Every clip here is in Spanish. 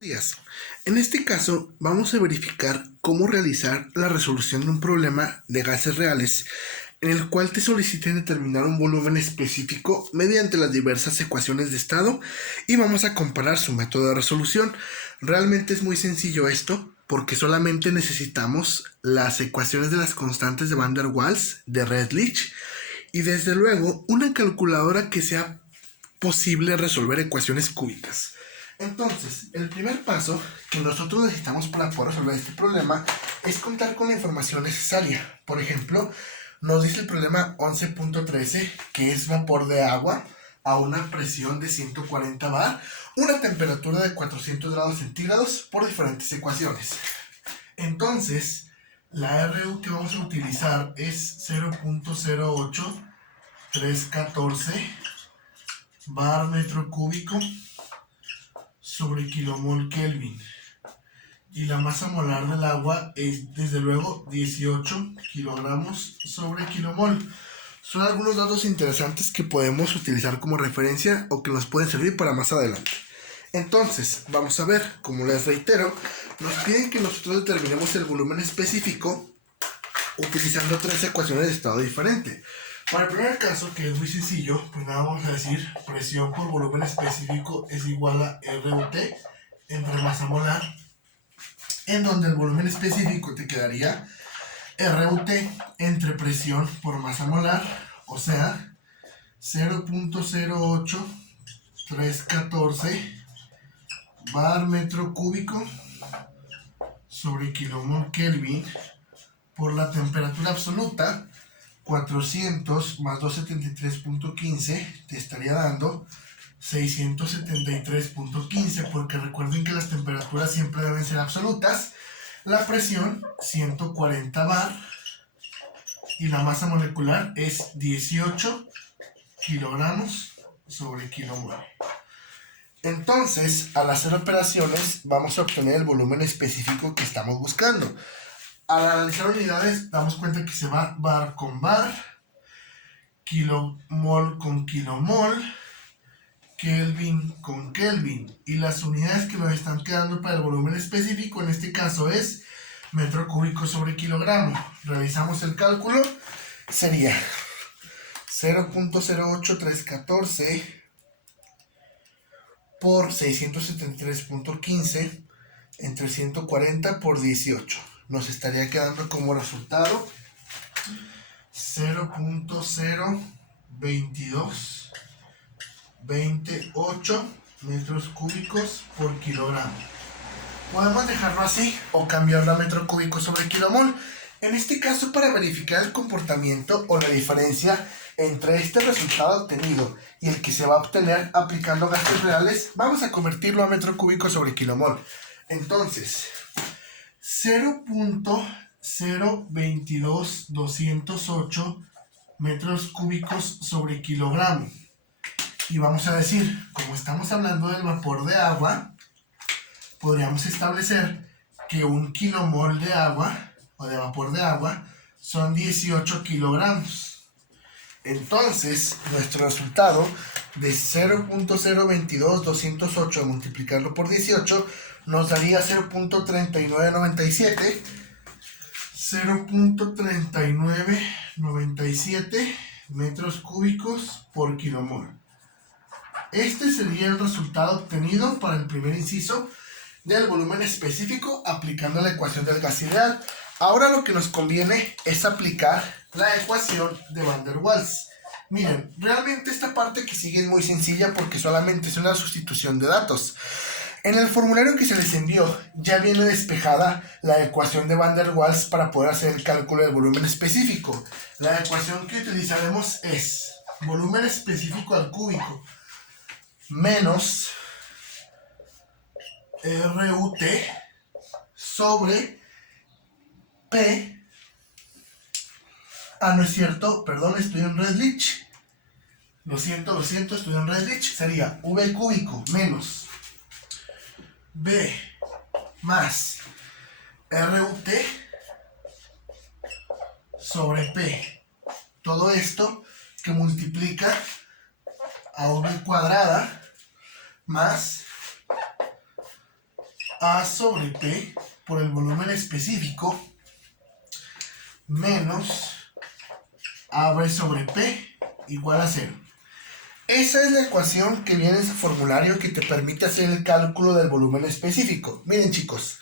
Días. En este caso, vamos a verificar cómo realizar la resolución de un problema de gases reales en el cual te soliciten determinar un volumen específico mediante las diversas ecuaciones de estado y vamos a comparar su método de resolución. Realmente es muy sencillo esto porque solamente necesitamos las ecuaciones de las constantes de Van der Waals, de Redlich y desde luego una calculadora que sea posible resolver ecuaciones cúbicas. Entonces, el primer paso que nosotros necesitamos para poder resolver este problema es contar con la información necesaria. Por ejemplo, nos dice el problema 11.13 que es vapor de agua a una presión de 140 bar, una temperatura de 400 grados centígrados por diferentes ecuaciones. Entonces, la RU que vamos a utilizar es 0.08314 bar metro cúbico sobre kilomol Kelvin. Y la masa molar del agua es, desde luego, 18 kilogramos sobre kilomol. Son algunos datos interesantes que podemos utilizar como referencia o que nos pueden servir para más adelante. Entonces, vamos a ver, como les reitero, nos piden que nosotros determinemos el volumen específico utilizando tres ecuaciones de estado diferente. Para el primer caso, que es muy sencillo, pues nada, vamos a decir presión por volumen específico es igual a RUT entre masa molar, en donde el volumen específico te quedaría RUT entre presión por masa molar, o sea, 0.08314 bar metro cúbico sobre kilomol Kelvin por la temperatura absoluta, 400 más 273.15 te estaría dando 673.15, porque recuerden que las temperaturas siempre deben ser absolutas. La presión 140 bar y la masa molecular es 18 kilogramos sobre kilomol. Entonces, al hacer operaciones, vamos a obtener el volumen específico que estamos buscando. Al analizar unidades, damos cuenta que se va bar con bar, kilomol con kilomol, Kelvin con Kelvin. Y las unidades que nos están quedando para el volumen específico, en este caso es metro cúbico sobre kilogramo. Realizamos el cálculo, sería 0.08314 por 673.15 entre 140 por 18. Nos estaría quedando como resultado 0.02228 metros cúbicos por kilogramo. Podemos dejarlo así o cambiarlo a metro cúbico sobre kilomol. En este caso, para verificar el comportamiento o la diferencia entre este resultado obtenido y el que se va a obtener aplicando gases reales, vamos a convertirlo a metro cúbico sobre kilomol. Entonces, 0.022208 metros cúbicos sobre kilogramo. Y vamos a decir, como estamos hablando del vapor de agua, podríamos establecer que un kilomol de agua o de vapor de agua son 18 kilogramos. Entonces, nuestro resultado de 0.022208 multiplicarlo por 18 nos daría 0.3997. 0.3997 metros cúbicos por kilomol. Este sería el resultado obtenido para el primer inciso del volumen específico aplicando la ecuación del gas ideal. Ahora lo que nos conviene es aplicar la ecuación de Van der Waals. Miren, realmente esta parte que sigue es muy sencilla porque solamente es una sustitución de datos. En el formulario que se les envió ya viene despejada la ecuación de Van der Waals para poder hacer el cálculo del volumen específico. La ecuación que utilizaremos es volumen específico al cúbico menos RUT sobre P. No es cierto, perdón, estoy en Redlich. Lo siento, estoy en Redlich. Sería V cúbico menos B más RUT sobre P. Todo esto que multiplica a V cuadrada más A sobre P por el volumen específico menos AB sobre P igual a 0. Esa es la ecuación que viene en su formulario que te permite hacer el cálculo del volumen específico. Miren, chicos,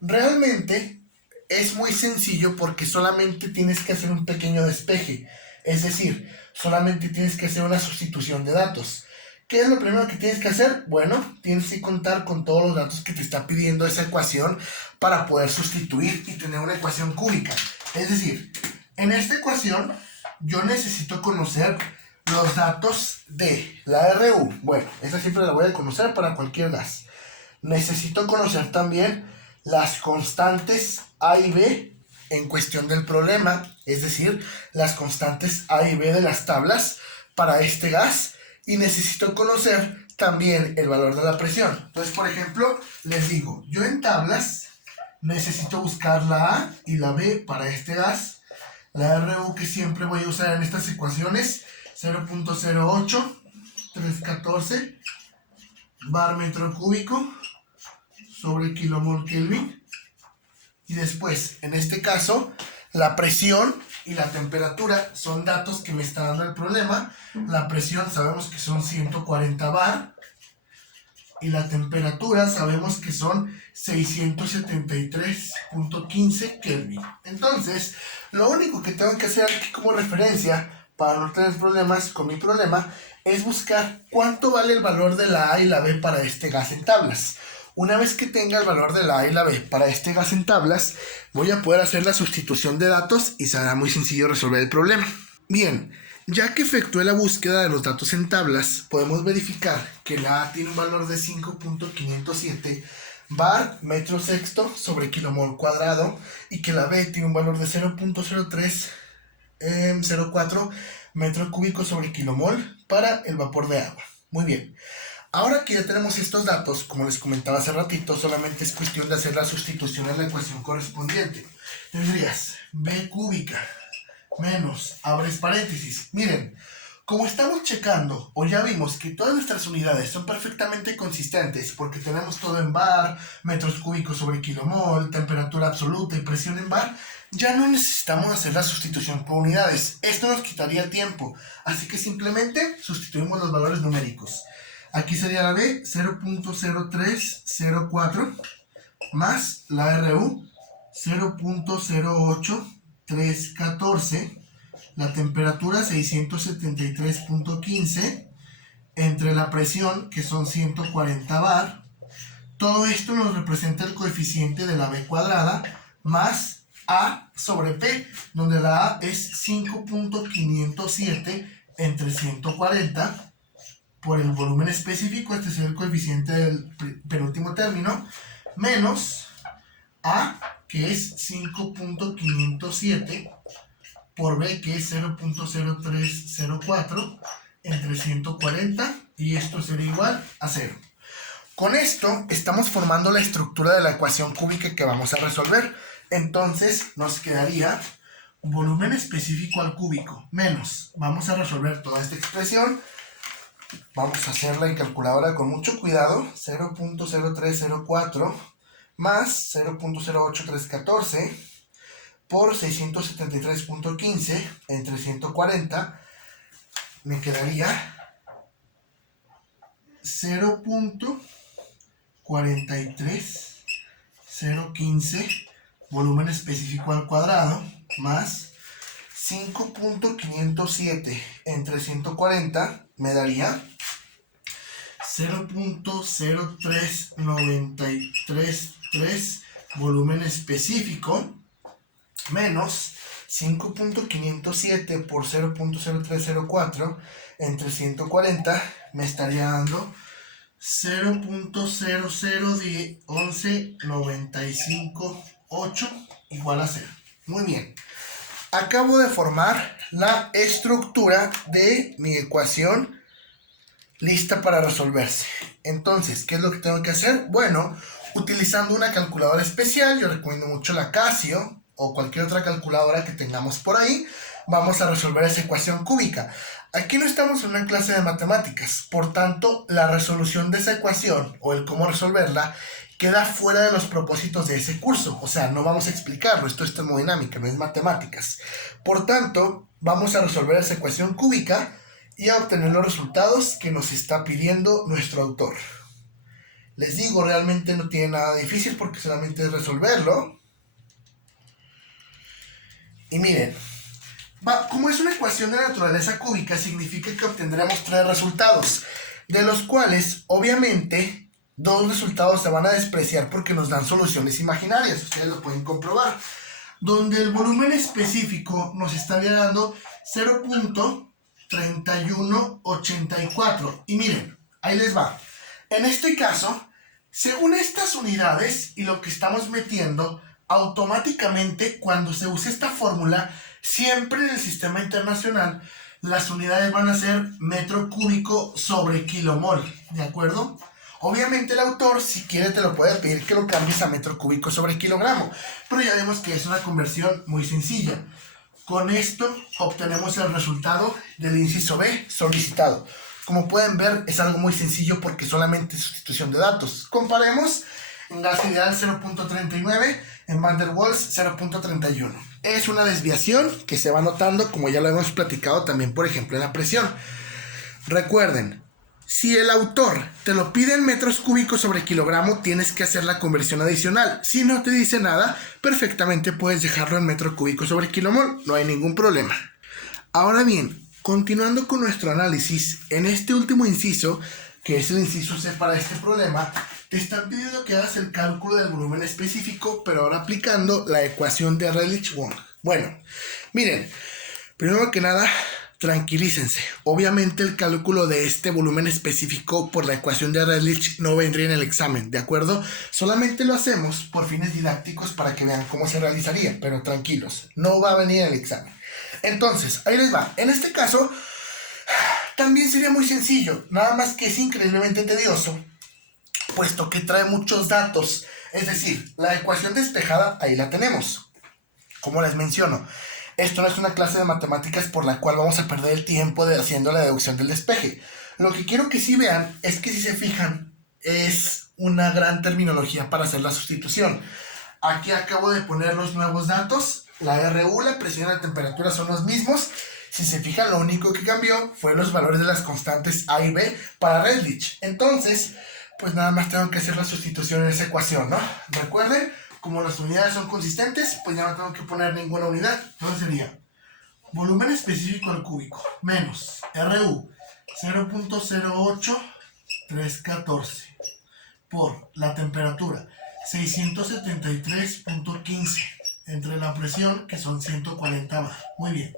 realmente es muy sencillo porque solamente tienes que hacer un pequeño despeje. Es decir, solamente tienes que hacer una sustitución de datos. ¿Qué es lo primero que tienes que hacer? Bueno, tienes que contar con todos los datos que te está pidiendo esa ecuación para poder sustituir y tener una ecuación cúbica. Es decir, en esta ecuación yo necesito conocer los datos de la RU. Bueno, esa siempre la voy a conocer para cualquier gas. Necesito conocer también las constantes A y B en cuestión del problema, es decir, las constantes A y B de las tablas para este gas, y necesito conocer también el valor de la presión. Entonces, por ejemplo, les digo, yo en tablas necesito buscar la A y la B para este gas. La RU que siempre voy a usar en estas ecuaciones, 0.08314 bar metro cúbico sobre kilomol Kelvin. Y después, en este caso, la presión y la temperatura son datos que me está dando el problema. La presión sabemos que son 140 bar y la temperatura sabemos que son 673.15 Kelvin. Entonces, lo único que tengo que hacer aquí como referencia para no tener problemas con mi problema es buscar cuánto vale el valor de la A y la B para este gas en tablas. Una vez que tenga el valor de la A y la B para este gas en tablas, voy a poder hacer la sustitución de datos y será muy sencillo resolver el problema. Bien, ya que efectué la búsqueda de los datos en tablas, podemos verificar que la A tiene un valor de 5.507 bar metro sexto sobre kilomol cuadrado y que la B tiene un valor de 0.0304 metro cúbico sobre kilomol para el vapor de agua. Muy bien. Ahora que ya tenemos estos datos, como les comentaba hace ratito, solamente es cuestión de hacer la sustitución en la ecuación correspondiente. Tendrías B cúbica menos, abres paréntesis. Miren, como estamos checando, o ya vimos que todas nuestras unidades son perfectamente consistentes, porque tenemos todo en bar, metros cúbicos sobre kilomol, temperatura absoluta y presión en bar, ya no necesitamos hacer la sustitución por unidades. Esto nos quitaría tiempo, así que simplemente sustituimos los valores numéricos. Aquí sería la B, 0.0304, más la RU, 0.08314, la temperatura 673.15, entre la presión, que son 140 bar. Todo esto nos representa el coeficiente de la B cuadrada, más A sobre P, donde la A es 5.507 entre 140, por el volumen específico, este es el coeficiente del penúltimo término, menos A, que es 5.507, por B, que es 0.0304, entre 140, y esto sería igual a 0. Con esto estamos formando la estructura de la ecuación cúbica que vamos a resolver. Entonces nos quedaría volumen específico al cúbico, menos, vamos a resolver toda esta expresión. Vamos a hacerla en calculadora con mucho cuidado. 0.0304 más 0.08314 por 673.15 entre 140. Me quedaría 0.43015 volumen específico al cuadrado más 5.507 entre 140 me daría 0.03933 volumen específico menos 5.507 por 0.0304 entre 140 me estaría dando 0.0011958 igual a 0. Muy bien. Acabo de formar la estructura de mi ecuación lista para resolverse. Entonces, ¿qué es lo que tengo que hacer? Bueno, utilizando una calculadora especial, yo recomiendo mucho la Casio o cualquier otra calculadora que tengamos por ahí, vamos a resolver esa ecuación cúbica. Aquí no estamos en una clase de matemáticas, por tanto, la resolución de esa ecuación o el cómo resolverla queda fuera de los propósitos de ese curso. O sea, no vamos a explicarlo, esto es termodinámica, no es matemáticas. Por tanto, vamos a resolver esa ecuación cúbica y a obtener los resultados que nos está pidiendo nuestro autor. Les digo, realmente no tiene nada difícil porque solamente es resolverlo. Y miren, como es una ecuación de naturaleza cúbica, significa que obtendremos 3 resultados, de los cuales, obviamente, 2 resultados se van a despreciar porque nos dan soluciones imaginarias. Ustedes lo pueden comprobar. Donde el volumen específico nos estaría dando 0.3184. Y miren, ahí les va. En este caso, según estas unidades y lo que estamos metiendo, automáticamente cuando se use esta fórmula, siempre en el sistema internacional, las unidades van a ser metro cúbico sobre kilomol, ¿de acuerdo? Obviamente el autor, si quiere, te lo puede pedir que lo cambies a metro cúbico sobre kilogramo, pero ya vemos que es una conversión muy sencilla. Con esto obtenemos el resultado del inciso B solicitado. Como pueden ver, es algo muy sencillo porque solamente es sustitución de datos. Comparemos: en gas ideal 0.39, en Van der Waals 0.31. Es una desviación que se va notando, como ya lo hemos platicado también, por ejemplo, en la presión. Recuerden, si el autor te lo pide en metros cúbicos sobre kilogramo, tienes que hacer la conversión adicional. Si no te dice nada, perfectamente puedes dejarlo en metro cúbico sobre kilomol, no hay ningún problema. Ahora bien, continuando con nuestro análisis, en este último inciso, que es el inciso C para este problema, te están pidiendo que hagas el cálculo del volumen específico, pero ahora aplicando la ecuación de Redlich-Wong. Bueno, miren, primero que nada, tranquilícense. Obviamente el cálculo de este volumen específico por la ecuación de Redlich no vendría en el examen, ¿de acuerdo? Solamente lo hacemos por fines didácticos para que vean cómo se realizaría, pero tranquilos, no va a venir en el examen. Entonces, ahí les va. En este caso, también sería muy sencillo, nada más que es increíblemente tedioso, puesto que trae muchos datos. Es decir, la ecuación despejada, ahí la tenemos. Como les menciono, esto no es una clase de matemáticas por la cual vamos a perder el tiempo haciendo la deducción del despeje. Lo que quiero que sí vean es que, si se fijan, es una gran terminología para hacer la sustitución. Aquí acabo de poner los nuevos datos. La RU, la presión y la temperatura son los mismos. Si se fijan, lo único que cambió fue los valores de las constantes A y B para Redlich. Entonces, pues nada más tengo que hacer la sustitución en esa ecuación, ¿no? Recuerden, como las unidades son consistentes, pues ya no tengo que poner ninguna unidad. Entonces sería volumen específico al cúbico menos RU 0.08314 por la temperatura 673.15 entre la presión, que son 140 bar. Muy bien.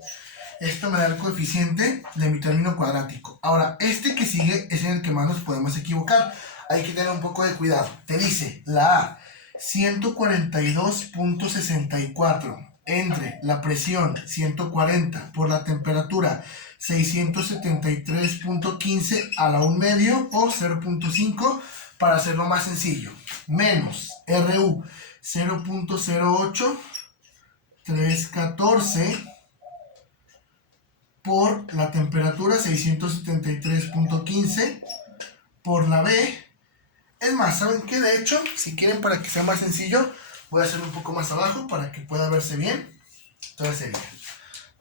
Esto me da el coeficiente de mi término cuadrático. Ahora, este que sigue es en el que más nos podemos equivocar. Hay que tener un poco de cuidado. Te dice la A, 142.64 entre la presión 140 por la temperatura 673.15 a la 1 medio o 0.5 para hacerlo más sencillo, menos RU 0.08314 por la temperatura 673.15 por la B. Es más, ¿saben qué? De hecho, si quieren, para que sea más sencillo, voy a hacer un poco más abajo para que pueda verse bien. Entonces sería,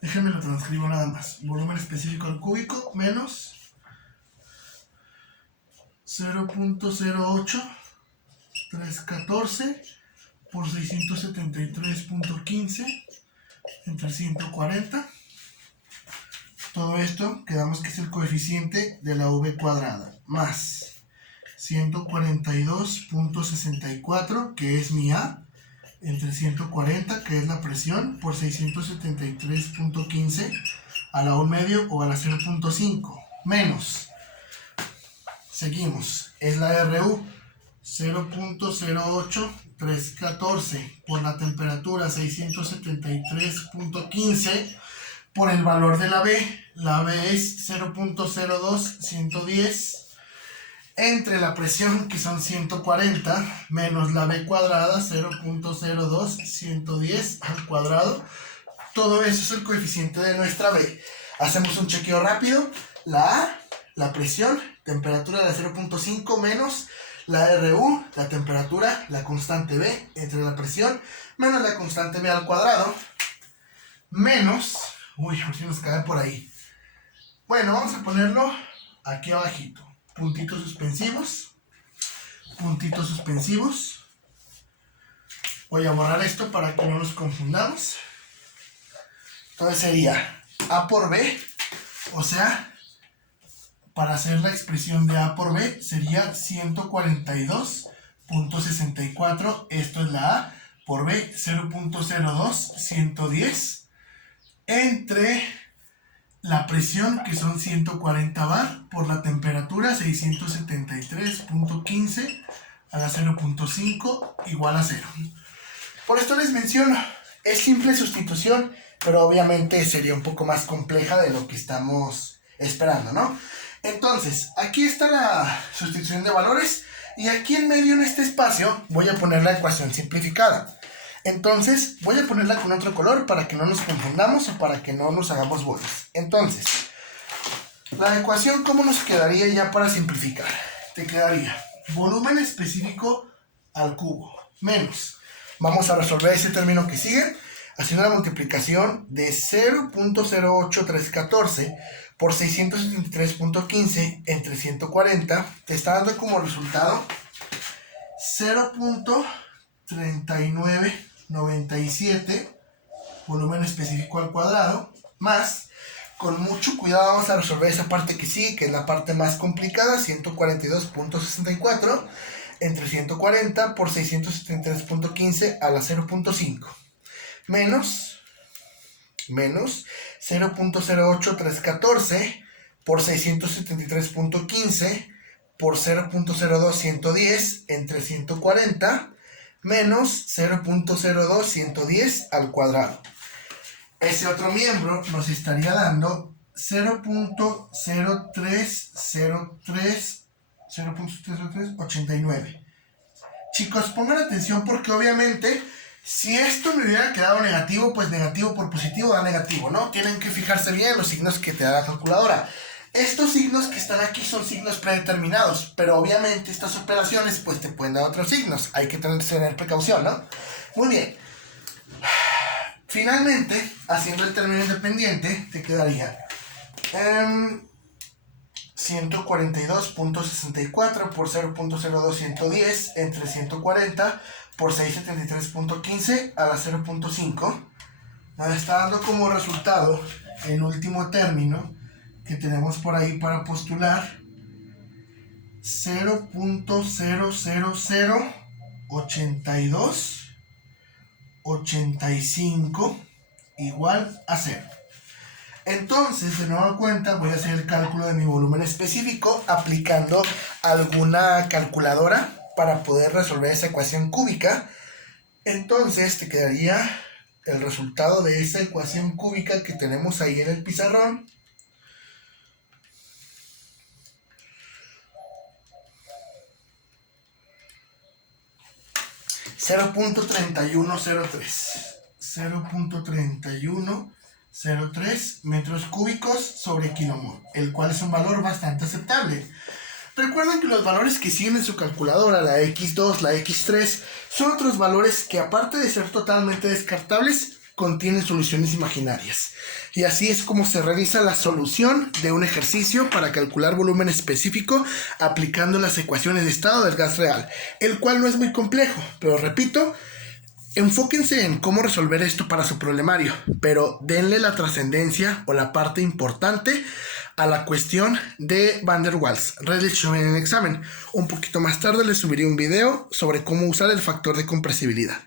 déjenme lo transcribo nada más, volumen específico al cúbico menos 0.08314 por 673.15 entre 140. Todo esto quedamos que es el coeficiente de la V cuadrada, más 142.64, que es mi A, entre 140, que es la presión, por 673.15 a la 1 medio o a la 0.5, menos, seguimos, es la RU, 0.08314 por la temperatura 673.15 por el valor de la B. La B es 0.02110 entre la presión, que son 140, menos la B cuadrada, 0.02110 al cuadrado. Todo eso es el coeficiente de nuestra B. Hacemos un chequeo rápido. La A, la presión, temperatura de 0.5 menos La RU, la temperatura, la constante B entre la presión, menos la constante B al cuadrado, menos, uy, a ver si nos cae por ahí. Bueno, vamos a ponerlo aquí abajito. Puntitos suspensivos. Puntitos suspensivos. Voy a borrar esto para que no nos confundamos. Entonces sería A por B, o sea, para hacer la expresión de A por B sería 142.64. Esto es la A por B, 0.02, entre la presión, que son 140 bar, por la temperatura, 673.15 a la 0.5 igual a 0. Por esto les menciono, es simple sustitución, pero obviamente sería un poco más compleja de lo que estamos esperando, ¿no? Entonces, aquí está la sustitución de valores, y aquí en medio, en este espacio, voy a poner la ecuación simplificada. Entonces, voy a ponerla con otro color para que no nos confundamos o para que no nos hagamos bolas. Entonces, la ecuación, ¿cómo nos quedaría ya para simplificar? Te quedaría volumen específico al cubo menos. Vamos a resolver ese término que sigue haciendo la multiplicación de 0.08314 por 673.15 entre 140. Te está dando como resultado 0.3997 volumen específico al cuadrado, más, con mucho cuidado vamos a resolver esa parte que sigue, que es la parte más complicada, 142.64 entre 140 por 673.15 a la 0.5, menos 0.08314 por 673.15 por 0.02110 entre 140, menos 0.02110 al cuadrado. Ese otro miembro nos estaría dando 0.0389. Chicos, pongan atención porque obviamente si esto me hubiera quedado negativo, pues negativo por positivo da negativo, ¿no? Tienen que fijarse bien los signos que te da la calculadora. Estos signos que están aquí son signos predeterminados, pero obviamente estas operaciones pues te pueden dar otros signos. Hay que tener precaución, ¿no? Muy bien. Finalmente, haciendo el término independiente, te quedaría 142.64 por 0.02110 entre 140 por 673.15 a la 0.5. Nos está dando como resultado el último término que tenemos por ahí para postular 0.0008285 igual a 0. Entonces, de nueva cuenta, voy a hacer el cálculo de mi volumen específico aplicando alguna calculadora para poder resolver esa ecuación cúbica. Entonces, te quedaría el resultado de esa ecuación cúbica que tenemos ahí en el pizarrón. .3103 metros cúbicos sobre kilomol, el cual es un valor bastante aceptable. Recuerden que los valores que siguen en su calculadora, la X2, la X3, son otros valores que, aparte de ser totalmente descartables, contienen soluciones imaginarias. Y así es como se realiza la solución de un ejercicio para calcular volumen específico aplicando las ecuaciones de estado del gas real, el cual no es muy complejo, pero repito, enfóquense en cómo resolver esto para su problemario, pero denle la trascendencia o la parte importante a la cuestión de Van der Waals, reddition en el examen. Un poquito más tarde les subiré un video sobre cómo usar el factor de compresibilidad.